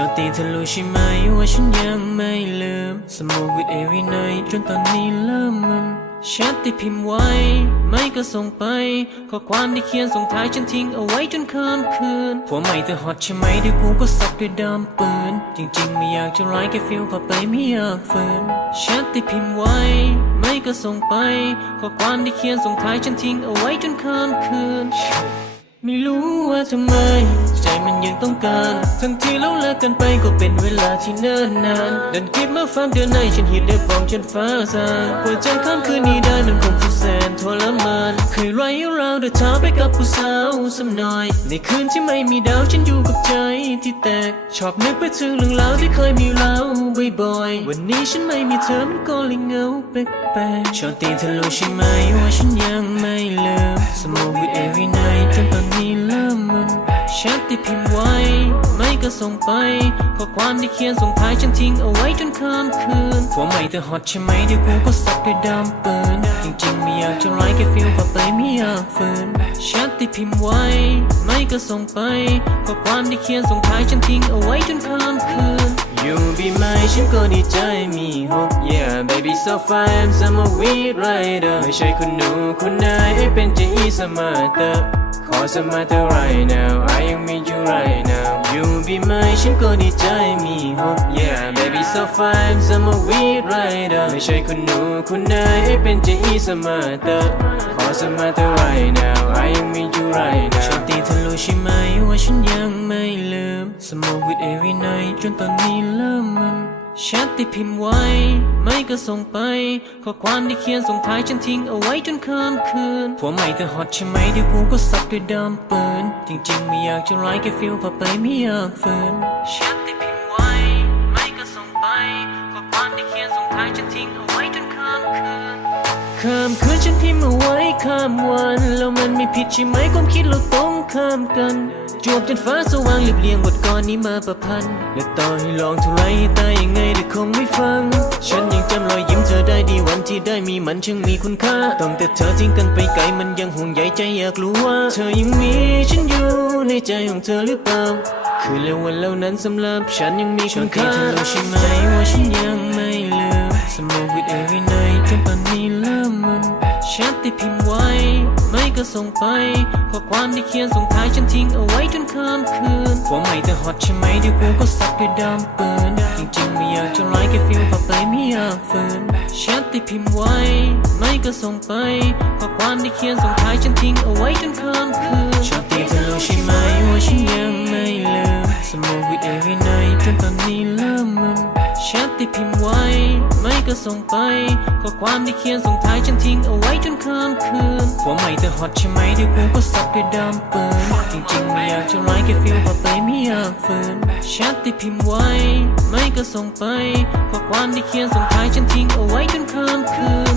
ชอบตีเธอรู้ใช่ไหมว่าฉันยังไม่ลืม Smoke with every night จนตอนนี้เริ่มมึนแชทที่พิมพ์ไว้ ไม่ก็ส่งไป ข้อความที่เขียนส่งท้ายฉันทิ้งเอาไว้จนข้ามคืนผัวใหม่เธอฮอตใช่ไหมเดี๋ยวกูก็สับด้วยดามปืน จริงๆ ไม่อยากจะร้ายแค่ฟิลพอไปไม่อยากฝืนแชทที่พิมพ์ไว้ ไม่ก็ส่งไป ข้อความที่เขียนส่งท้ายฉันทิ้งเอาไว้จนข้ามคืน ไม่รู้ว่าทำไม มันยังต้องการ ทั้งที่เราเลิกกันไปก็เป็นเวลาที่เนิ่นนานดินคิดมาฟังเดือนในฉันหิดได้ปองจนฟ้าสางกว่าจะข้ามคืนนี้ได้มันคงสุดแสนทรมานเคยไร้เราเดินเท้าไปกับผู้สาวสำน้อย ในคืนที่ไม่มีดาวฉันอยู่กับใจที่แตก ชอบนึกไปถึงเรื่องราวที่เคยมีเราบ่อยๆวันนี้ฉันไม่มีเธอมันก็เลยเงาแปลกๆชอบตีเธอรู้ใช่ไหมว่าฉันยังไม่ ไปข้อความที่เขียนส่งท้ายฉันทิ้งเอาไว้จนข้ามคืนผัวใหม่เธอฮอตใช่ไหมเดี๋ยวกูก็สับด้วยดามปืนจริงๆไม่อยากจะร้ายแค่ฟิลพอไปไม่อยากฝืนแชทที่พิมพ์ไว้ ไม่ก็ส่งไปข้อความที่เขียนส่งท้ายฉันทิ้งเอาไว้จนข้ามคืน You be my ฉันก็ดีใจมี hope yeah baby so fine summer weed rider ไม่ใช่คุณหนูคุณนายให้เป็นเจีสมาร์เตอร์ ขอสมาร์เตอร์ right now I ยังมี you right now You be my ฉันก็ดีใจมี hope yeah baby so fine summer weed rider ไม่ใช่คุณหนูคุณนายเป็นเจอีสมาเตอร์ขอสมาร์เตอร์ right now I ยังมี you right now ชอบตีเธอรู้ใช่ไหมว่าฉันยังไม่ลืม Smoke with every night จนตอนนี้เริ่มมึน แชทที่พิมพ์ไว้ ไม่ก็ส่งไป ข้อความที่เขียนส่งท้ายฉันทิ้งเอาไว้จนข้ามคืนผัวใหม่เธอฮอตใช่ไหมเดี๋ยวกูก็สับด้วยดามปืน จริงๆ ไม่อยากจะร้ายแค่ฟิลพอไปไม่อยากฝืนแชทที่พิมพ์ไว้ ไม่ก็ส่งไป ข้อความที่เขียนส่งท้ายฉันทิ้งเอาไว้จนข้ามคืน ข้ามคืนฉันพิมพ์เอาไว้ข้ามวัน แล้วมันไม่ผิดใช่ไหมความคิดเราต้องข้ามกัน จวบจนฟ้าสว่างเรียบเรียงบทกรนี้มาประพันธ์และต่อให้ลองเท่าไรให้ตายยังไงแต่คงไม่ฟัง ฉันยังจำรอยยิ้มเธอได้ดีวันที่ได้มีมันช่างมีคุณค่าต้องแต่เธอทิ้งกันไปไกลมันยังห่วงใยใจอยากรู้ว่า เธอยังมีฉันอยู่ในใจของเธอหรือเปล่าคือแล้ววันแล้วนั้นสำหรับฉันยังมีคุณค่าเธอรู้ใช่ไหมว่าฉันยังไม่ลืม Smoke with every night จน ก็ส่งไป ข้อความที่เขียนส่งท้ายฉันทิ้งเอาไว้จนข้ามคืนผัวใหม่เธอฮอตใช่ไหมเดี๋ยวกูก็สับด้วยดามปืน จริงๆไม่อยากจะร้ายแค่ฟิลพอไปไม่อยากฝืนแชทที่พิมพ์ไว้ ไม่ก็ส่งไป ข้อความที่เขียนส่งท้ายฉันทิ้งเอา แชทที่พิมพ์ไว้ ไม่ก็ส่งไป ข้อความที่เขียนส่งท้ายฉันทิ้งเอาไว้จนข้ามคืนผัวใหม่เธอฮอตใช่ไหมเดี๋ยวกูก็สับด้วยดามปืนจริงๆไม่อยากจะร้ายแค่ฟิลพอไปไม่อยากฝืนแชทที่พิมพ์ไว้ ไม่ก็ส่งไป ข้อความที่เขียนส่งท้ายฉันทิ้งเอาไว้จนข้ามคืน